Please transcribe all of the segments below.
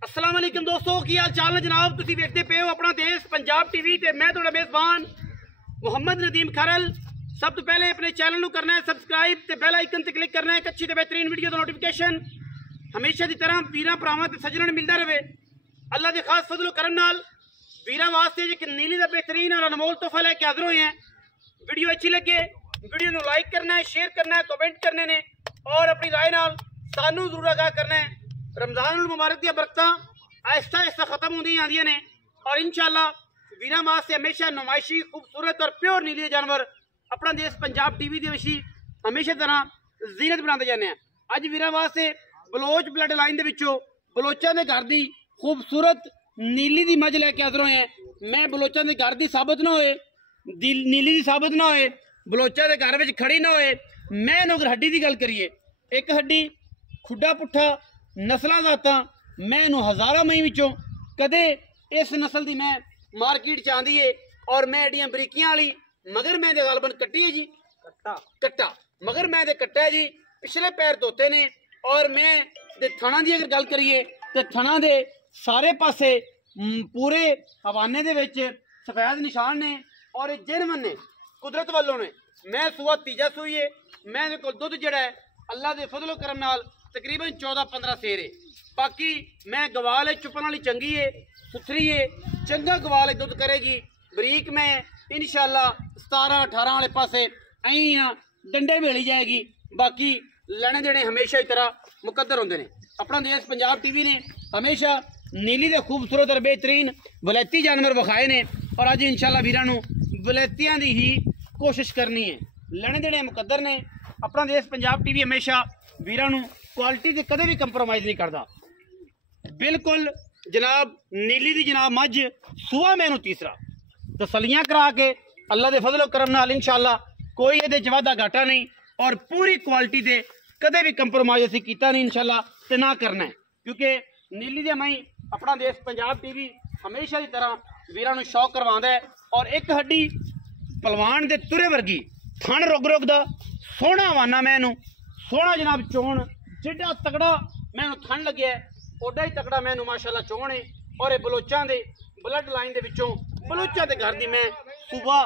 अस्सलाम वालेकुम दोस्तों, की हाल चाल ने जनाब। तुसी देखते पे हो अपना देश पंजाब टीवी ते मैं तुहाडा मेज़बान मुहम्मद नदीम खरल। सब तो पहले अपने चैनल को करना है सबसक्राइब ते बेल आइकन ते क्लिक करना है। एक अच्छी ते बेहतरीन वीडियो का नोटिफिकेशन हमेशा की तरह वीरां भरावां ते सज्जणां मिलता रहे। अल्लाह के खास फजलो करम नाल वीरां वास्ते एक नीली का बेहतरीन और अनमोल तोहफा लेके हाजिर हुए हैं। वीडियो अच्छी लगे वीडियो को लाइक करना है, शेयर करना है, कमेंट करने ने और अपनी राय नाल सानू जरूर आगाह करना है। रमजान मुबारक दी बरकत आहिस्ता आहिस्ता खत्म होंदी आंदियां ने और इंशाअल्लाह वीरां वास्ते हमेशा नुमाइशी खूबसूरत और प्योर नीले जानवर अपना देश पंजाब टीवी के विषय हमेशा तरह जीनत बनाते जाने हैं। अज वीरां वास्ते बलोच ब्लड लाइन दे विचों बलोचां दे घर दी खूबसूरत नीली दी मझ लैके हाजिर होए हैं। मैं बलोचां दे घर दी साबित ना होए, नीली दी साबित ना होए, बलोचां दे घर विच खड़ी ना होए। मैं अगर हड्डी की गल करिए, एक हड्डी खुड्डा पुट्ठा नस्लां जातां मैं हज़ारां मई विचों कदे इस नस्ल की मैं मार्केट च आंदी है और मैं एडियां बरीकियां वाली मगर मैं गालबन कट्टी है जी, कट्टा मगर मैं कट्टा है जी। पिछले पैर धोते ने और मैं दे थणा की अगर गल करिए तो थणा दे सारे पासे पूरे हवाने दे विच सफेद निशान ने और जेनवन ने कुदरत वालों ने। मैं सुआ तीजा सूई है। मैं दुध जड़ा है अल्लाह के फजलो करम नाल तकरीबन 14-15 सेर है। बाकी मैं गवाल चुपन वाली चंगी है, सुथरी है, चंगा गवाल दुध करेगी। बरीक में इंशाअल्लाह 17-18 वाले पासे आई डंडे भेली जाएगी। बाकी लेने देने हमेशा की तरह मुकद्दर होंगे ने। अपना देश पंजाब टीवी ने हमेशा नीली दे खूबसूरत और बेहतरीन वलैती जानवर विखाए ने और अज इंशाअल्लाह वीरां नूं वलैतियां दी ही कोशिश करनी है। लेने देने मुकद्दर ने। अपना देश पंजाब टीवी हमेशा वीरां नूं क्वालिटी से कदे भी कंप्रोमाइज़ नहीं करता। बिल्कुल जनाब नीली दी जनाब मझ सूआ मैनू तीसरा तसलियां करा के अल्लाह के फजलो करम नाल इंशाअल्लाह कोई ये वाधा घाटा नहीं और पूरी क्वालिटी से कदे भी कंप्रोमाइज़ असीं कीता नहीं इंशाअल्लाह ते ना करना है। क्योंकि नीली दी मई अपना देश पंजाब टीवी हमेशा की तरह वीरां नूं शौक करवांदा है। और एक हड्डी पलवान दे तुरे वर्गी थण रुग रुग दा सोहना वाना मैनू सोहना जनाब चोण जिड्डा तगड़ा मैनू थन लगे ओडा ही तगड़ा मैनू माशाअल्लाह चोण है। और ये बलोचां दे ब्लड लाइन दे विचों बलोचां दे घर दी मैं सुबह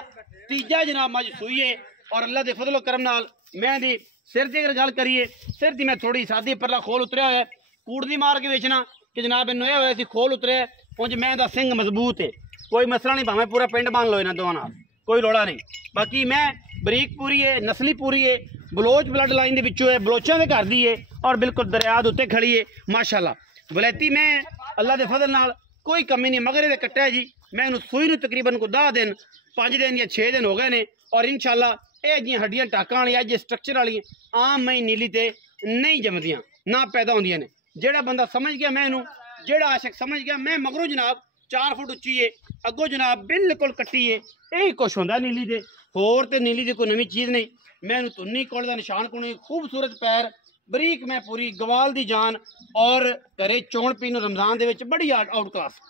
तीजा जनाब मज सूई है। और अल्लाह के फजलो करम नाल मैं दी सिर की अगर गल करिए सिर की मैं थोड़ी सादी परला खोल उतरिया है कूड़ दी मार के बेचना कि जनाब इन होया होया सी खोल उतरे उंज मैं दा सिंह मजबूत है। कोई मसला नहीं, भावें पूरा पिंड बांध लो इन्हां दोवां नाल, कोई लोड़ा नहीं। बाकी मैं बरीक पूरी है, नस्ली पूरी है, बलोच ब्लड लाइन के विचों है, बलोचां दे घर दी है और बिल्कुल दरिया दे उत्ते खड़ी है माशाअल्लाह। वलैती में अल्लाह के फजल नाल कोई कमी नहीं। मगर ये कट्टा है जी मैं इन्हूं सूई नूं तकरीबन को 10 दिन 5 दिन या 6 दिन हो गए ने और इंशाअल्लाह ये जी हड्डियां टाकां वाली अज स्ट्रक्चर वाली आम मई नीली ते नहीं जमदियां ना पैदा होंदियां ने। जेड़ा बंदा समझ गया मैं इन्हूं, जेड़ा आशिक समझ गया मैं मगरों जनाब 4 फुट उच्ची है अगों जनाब बिल्कुल कट्टी है। यही कुछ होंदा नीली दे, होर ते नीली दी कोई नवीं चीज़ नहीं। मैं तुन्नी कोल दा निशान कुणी खूबसूरत पैर बरीक मैं पूरी गवाल दी जान और घरे चोण पीन रमजान दे विच बड़ी आउट क्लास।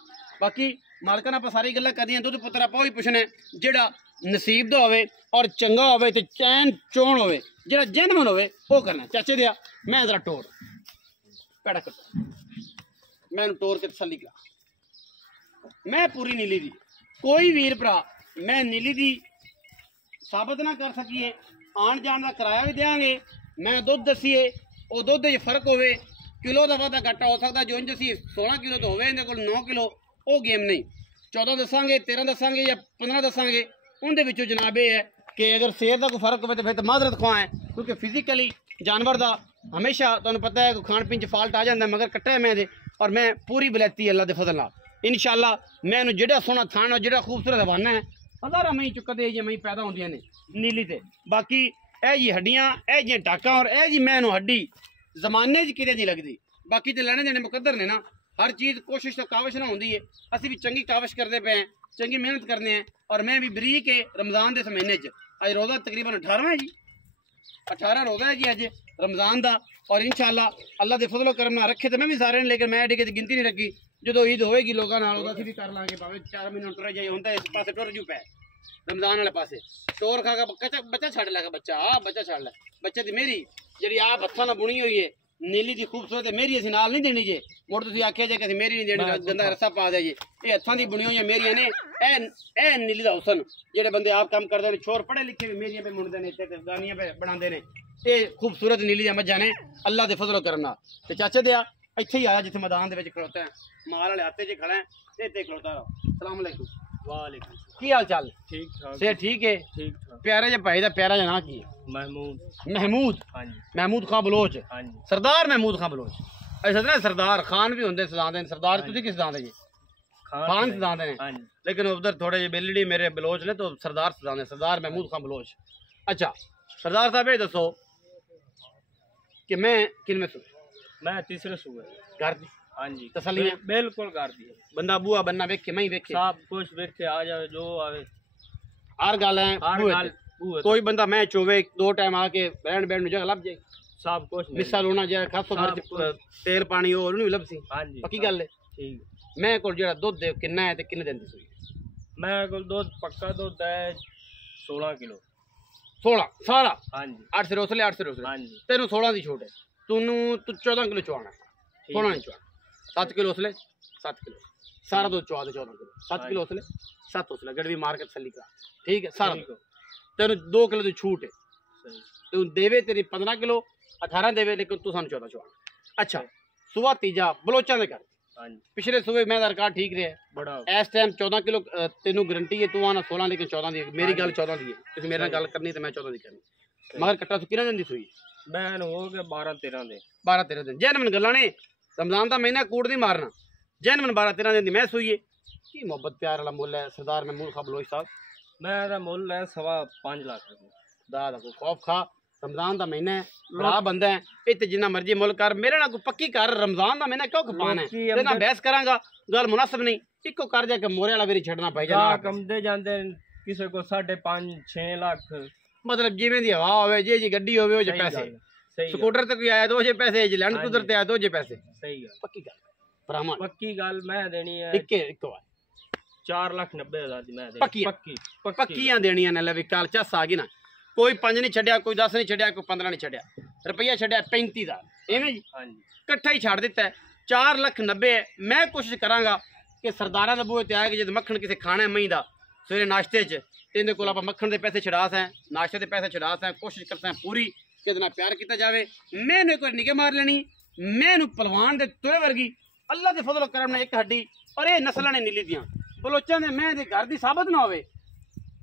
बाकी मालकां नाल सारी गल्लां करदियां दुध पुत्तर आपां ही पुछना जेड़ा नसीब दा होवे और चंगा होवे ते चैन चोण होवे जेड़ा जेनवन होवे वो करना। चाचे दिया मैं जरा टोर पैड़ा कर मैं टोर के तसल्ली करा। मैं पूरी नीली दी कोई वीर भरा मैं नीली दी साबित ना कर सकीए आन जान का किराया भी देंगे। मैं दुध दसीए वो दुध फर्क होवे किलो का वाधा घाटा हो सकता जो इंज असी 16 किलो तो होवे इहदे कोल 9 किलो वो गेम नहीं। 14 दसांगे 13 दसांगे या 15 दसांगे उनके विचों जनाब ये है कि अगर सेहत का कोई फर्क हो तो फिर तो माजरत खुआ है। क्योंकि फिजिकली जानवर का हमेशा तुहानूं पता है खाण पीन च फाल्ट आ जाता है। मगर कट्टा है मैं दे और मैं पूरी बलैती अल्लाह के फजल नाल इंशाअल्लाह मैं जेड़ा सोहना थान और जेड़ा खूबसूरत हवाना है हज़ारां मई चुकदे जी मई पैदा होंदियां ने नीली ते। बाकी ए जी हड्डियां ए जी टाका और ए जी मैनू हड्डी जमाने च किते नहीं लगती। बाकी तो लेने देने मुकद्दर ने ना, हर चीज़ कोशिश तो काविश ना होंदी है। असी भी चंगी काविश करते पे हैं, चंगी मेहनत करने हैं और मैं भी बरीक है रमजान के महीने अज रोज़ा तकरीबन 18वां है जी, 18 रोज़ा है जी अज रमजान का। और इंशाअल्लाह अल्लाह के फजलो करम ना रखे तो मैं भी सारे ने, लेकिन मैं एडी कितनी गिनती नहीं रखी। जो ईद होएगी लोगों असी भी कर लाँगे भावें 4 महीने तुर जाइए होंगे इस पास टुर जू पै रमजान वाले पासे टोर खा के बच्चा छड़ लैगा बच्चा बच्चा छड़ लै बच्चे की मेरी जी आप हथा ना बुनी हुई है नीली दी खूबसूरत है मेरी असीं नाल नहीं देनी जे मुड़ तुसीं आख्या जे कि असीं मेरी नहीं देनी गंदा रस्सा पा दे जे ये हत्थां दी बुनी होई मेरियां ने ए नीली दा हुसन जेड़े बंदे आप काम करदे ने छोर पढ़े लिखे भी मेरियां पे मुंडदे ने ते गानियां पे बनांदे ने ये खूबसूरत नीली दी मज्जां ने अल्लाह दे फजल करम नाल ते चाचे दिया ਇੱਥੇ ही आया जिथे मैदान दे विच खड़ोता है माल वाले हाथे च खड़ा है ते खड़ोता रहो सलाम अलैकुम वालेकुम की हाल चाल ठीक ठाक से ठीक है ठीक ठाक प्यारे जे भाई दा प्यारा जना की है महमूद हाँ जी हाँ महमूद खां बलोच जी सरदार महमूद खां बलोच ऐसा ना सरदार खान भी होंगे सदांदे ने सरदार तुझे किस सदांदे जी खान सदांदे ने हाँ जी लेकिन उधर थोड़े जे बेलड़ी मेरे बलोच ने तो सरदार सदांदे सरदार महमूद खां बलोच अच्छा सरदार साहब ये दसो कि मैं किन में मैं तीसरे सूबे घर दी हाँ जी तसल्ली है? बिल्कुल कर दी बंदा बुआ बनना वेखे मैं ही वेखे सब कुछ वेखे आ जाए जो आवे हर गल है हर बूहे गल ते। बूहे कोई बंदा मैं चोवे दो टाइम आके बैठ बैठ जगह लभ जाए सब कुछ मिसा लोना जाए खासो सब मर्च तेल पानी और नहीं लभसी हाँ जी पक्की गल है ठीक मैं कोल जेड़ा दुध किन्ना है ते किन्ने दिन दी सूई मैं कोल दूध पक्का दूध है 16 किलो 16 सारा हाँ जी 8 सिर उसले 8 सिर उसले हाँ जी तेनू 16 दी छूट है तू 14 किलो चुआना 16 नहीं चुआना 7 किलो उसले 7 किलो सारा दूध चुआ दे 14 किलो 7 किलो उसले 7 उसले गड़वी मार के तसल्ली करा ठीक है सारा ठीक हो तेनू 2 किलो दी छूट है सही तू देवे तेरी 15 किलो 18 देवे लेकिन तू सानू 14 चुआना अच्छा सुबह तीजा बलोचा दे कर हाँ जी पिछले सुबह मैं रिकॉर्ड ठीक रहा बड़ा इस टाइम 14 किलो तेनू गारंटी है तू आना 16 लेकिन 14 दी मेरी गल 14 दी है तुसीं मेरे नाल गल करनी ते मैं 14 दी करनी मगर कट्टा तू किन्ने दिन दी सूई बैन हो गए 12-13 दे 12-13 दिन जैन गल्लां ने रमजान का महीना कूड़ नहीं मारना जैन 12-13 दिन दी मैं सूई है की मोहब्बत प्यार वाला मुल है सरदार महमूद खां बलोच साहब मेरा मुल है 5.25 लाख रुपये दादा को खौफ खा रमजान का महीना है भरा बंदा है इतने जिन्ना मर्जी मुल कर मेरे ना कोई पक्की कर रमजान का महीना क्यों खपाना है ते ना बहस करांगा गल मुनासिब नहीं इको कर जाके मोरे वाला वेरी छड़ना पाई जाना कमदे जाते किसी को 5.5-6 लाख मतलब जिवें दी हवा होवे जे जी गड्डी होवे ओ जे पैसे सही स्कूटर ते कोई आया तो जे पैसे जे लैंड क्रूजर ते आया तो जे पैसे सही गल पक्की गल भरावां पक्की गल मैं देनी है इक्को बार 4,90,000 दी मैं देनी पक्की पक्की पक्कियां देनियां ने ले भी कल चस आ गई ना कोई 5 नहीं छड्या कोई 10 नहीं छड्या कोई 15 नहीं छड्या रुपया छड्या 35,000 एवें जी हाँ जी इकट्ठा ही छड़ दिता है 4,90,000 मैं कोशिश करांगा कि सरदारा दे बूहे ते आए कि जद मक्खन किसे खाना है मई दा सवेरे नाश्ते च इहदे कोल आपां मक्खन दे पैसे छड़ा सैं नाश्ते दे पैसे छड़ा सैं कोशिश करते हैं पूरी कि इहदे नाल प्यार किया जाए मैंने कोई निगे मार लेनी मैनू पलवान दे तुए वर्गी अल्लाह दे फजल करम ने एक हड्डी और ये नस्लां ने नीली दियां बलोचां दे मैं दे घर दी साबत ना होवे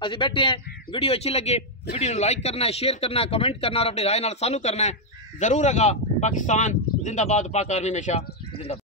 असीं बैठे हैं वीडियो अच्छी लगे वीडियो को लाइक करना है शेयर करना है कमेंट करना और अपनी राय नाल सानू करना है जरूर आगा पाकिस्तान जिंदाबाद पाक आर्मी हमेशा जिंदाबाद।